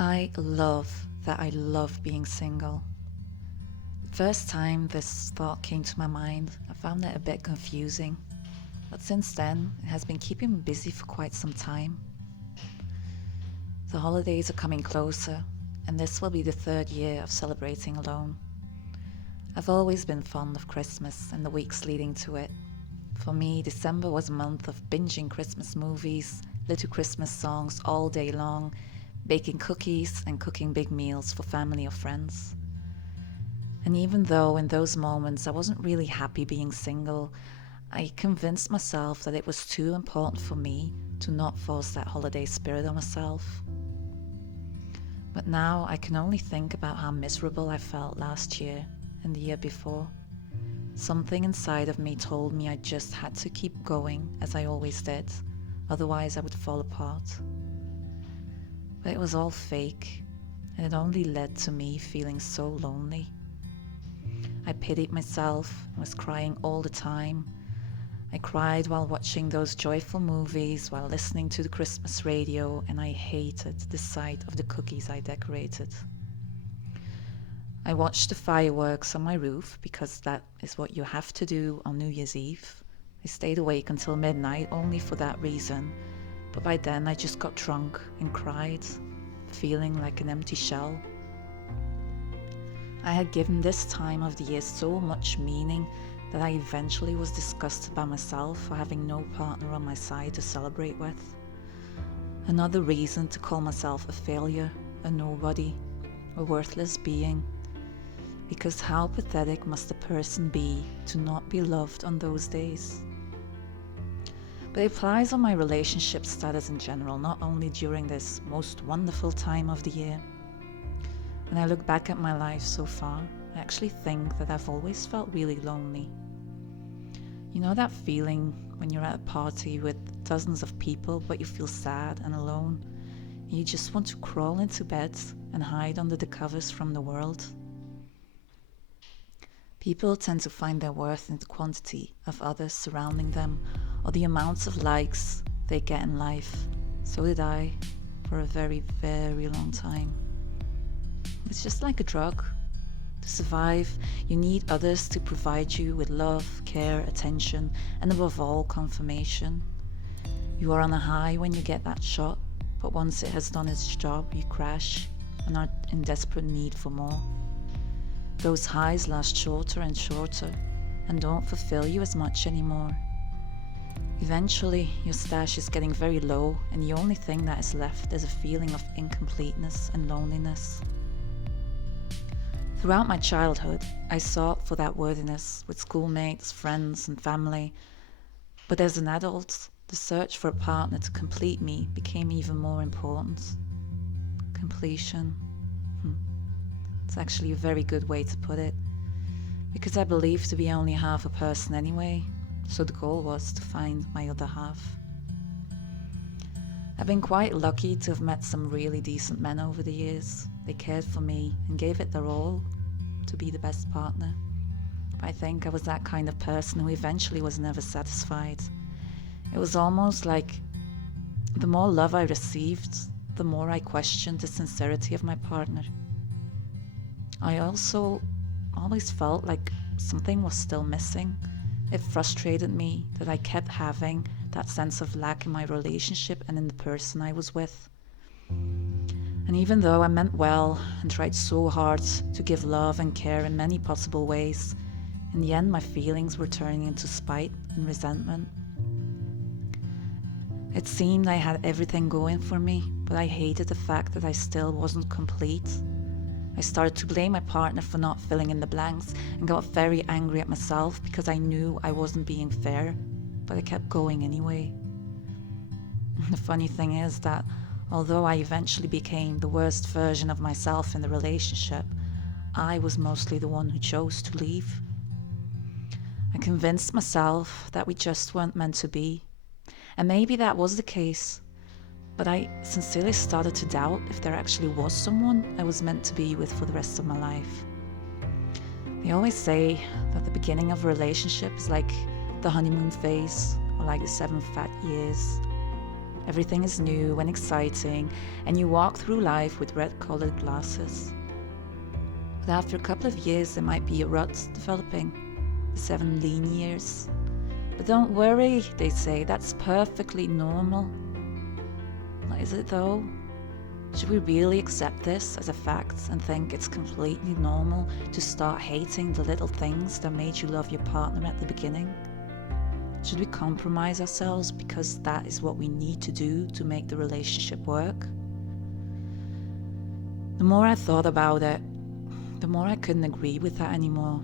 I love being single. The first time this thought came to my mind, I found it a bit confusing, but since then, it has been keeping me busy for quite some time. The holidays are coming closer, and this will be the third year of celebrating alone. I've always been fond of Christmas and the weeks leading to it. For me, December was a month of binging Christmas movies, little Christmas songs all day long, baking cookies and cooking big meals for family or friends. And even though in those moments I wasn't really happy being single, I convinced myself that it was too important for me to not force that holiday spirit on myself. But now I can only think about how miserable I felt last year and the year before. Something inside of me told me I just had to keep going as I always did, otherwise I would fall apart. But it was all fake, and it only led to me feeling so lonely. I pitied myself and was crying all the time. I cried while watching those joyful movies, while listening to the Christmas radio, and I hated the sight of the cookies I decorated. I watched the fireworks on my roof because that is what you have to do on New Year's Eve. I stayed awake until midnight only for that reason, but by then I just got drunk and cried, feeling like an empty shell. I had given this time of the year so much meaning that I eventually was disgusted by myself for having no partner on my side to celebrate with. Another reason to call myself a failure, a nobody, a worthless being. Because how pathetic must a person be to not be loved on those days? But it applies on my relationship status in general, not only during this most wonderful time of the year. When I look back at my life so far, I actually think that I've always felt really lonely. You know that feeling when you're at a party with dozens of people but you feel sad and alone, and you just want to crawl into bed and hide under the covers from the world? People tend to find their worth in the quantity of others surrounding them or the amounts of likes they get in life. So did I, for a very, very long time. It's just like a drug. To survive, you need others to provide you with love, care, attention, and above all, confirmation. You are on a high when you get that shot, but once it has done its job, you crash and are in desperate need for more. Those highs last shorter and shorter and don't fulfill you as much anymore. Eventually, your stash is getting very low, and the only thing that is left is a feeling of incompleteness and loneliness. Throughout my childhood, I sought for that worthiness with schoolmates, friends, and family. But as an adult, the search for a partner to complete me became even more important. Completion. It's actually a very good way to put it, because I believed to be only half a person anyway, so the goal was to find my other half. I've been quite lucky to have met some really decent men over the years. They cared for me and gave it their all to be the best partner. But I think I was that kind of person who eventually was never satisfied. It was almost like the more love I received, the more I questioned the sincerity of my partner. I also always felt like something was still missing. It frustrated me that I kept having that sense of lack in my relationship and in the person I was with. And even though I meant well and tried so hard to give love and care in many possible ways, in the end my feelings were turning into spite and resentment. It seemed I had everything going for me, but I hated the fact that I still wasn't complete. I started to blame my partner for not filling in the blanks and got very angry at myself because I knew I wasn't being fair, but I kept going anyway. The funny thing is that although I eventually became the worst version of myself in the relationship, I was mostly the one who chose to leave. I convinced myself that we just weren't meant to be, and maybe that was the case. But I sincerely started to doubt if there actually was someone I was meant to be with for the rest of my life. They always say that the beginning of a relationship is like the honeymoon phase, or like the 7 fat years. Everything is new and exciting, and you walk through life with red-colored glasses. But after a couple of years, there might be a rut developing, the 7 lean years. But don't worry, they say, that's perfectly normal. Is it though? Should we really accept this as a fact and think it's completely normal to start hating the little things that made you love your partner at the beginning? Should we compromise ourselves because that is what we need to do to make the relationship work? The more I thought about it, the more I couldn't agree with that anymore.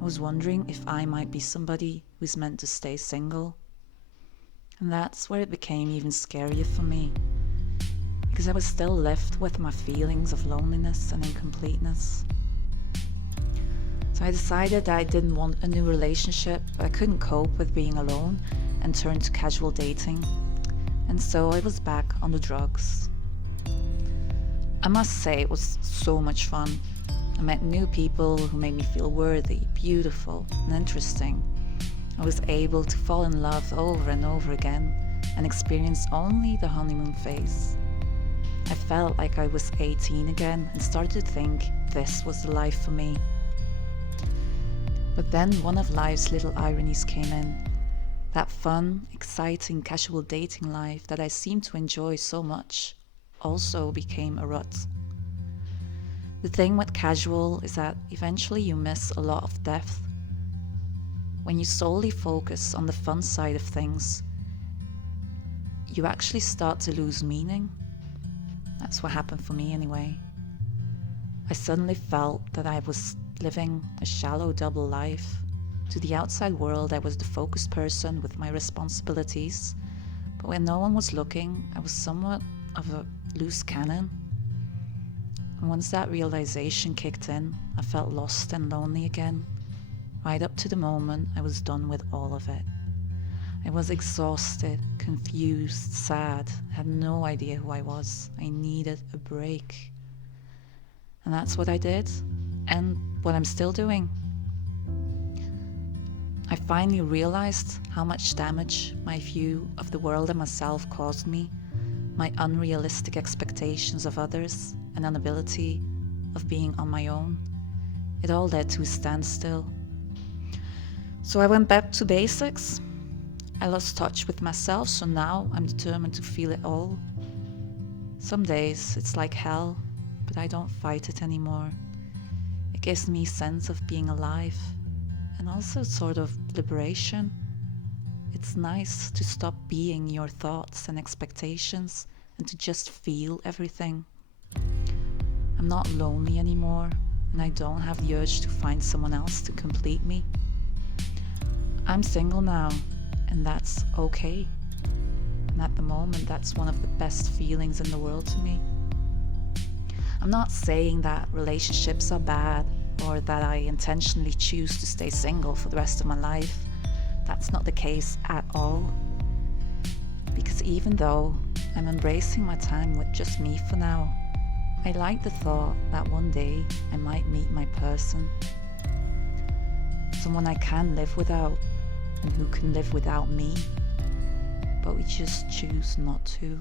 I was wondering if I might be somebody who's meant to stay single. And that's where it became even scarier for me, because I was still left with my feelings of loneliness and incompleteness. So I decided that I didn't want a new relationship, but I couldn't cope with being alone, and turned to casual dating. And so I was back on the drugs. I must say it was so much fun. I met new people who made me feel worthy, beautiful, and interesting. I was able to fall in love over and over again and experience only the honeymoon phase. I felt like I was 18 again and started to think this was the life for me. But then one of life's little ironies came in. That fun, exciting, casual dating life that I seemed to enjoy so much also became a rut. The thing with casual is that eventually you miss a lot of depth. When you solely focus on the fun side of things, you actually start to lose meaning. That's what happened for me anyway. I suddenly felt that I was living a shallow double life. To the outside world, I was the focused person with my responsibilities, but when no one was looking, I was somewhat of a loose cannon. And once that realization kicked in, I felt lost and lonely again, right up to the moment I was done with all of it. I was exhausted, confused, sad, had no idea who I was. I needed a break. And that's what I did, and what I'm still doing. I finally realized how much damage my view of the world and myself caused me, my unrealistic expectations of others, and inability of being on my own. It all led to a standstill. So I went back to basics. I lost touch with myself, so now I'm determined to feel it all. Some days it's like hell, but I don't fight it anymore. It gives me a sense of being alive, and also sort of liberation. It's nice to stop being your thoughts and expectations and to just feel everything. I'm not lonely anymore, and I don't have the urge to find someone else to complete me. I'm single now, and that's okay. And at the moment, that's one of the best feelings in the world to me. I'm not saying that relationships are bad or that I intentionally choose to stay single for the rest of my life. That's not the case at all. Because even though I'm embracing my time with just me for now, I like the thought that one day I might meet my person. Someone I can live without and who can live without me. But we just choose not to.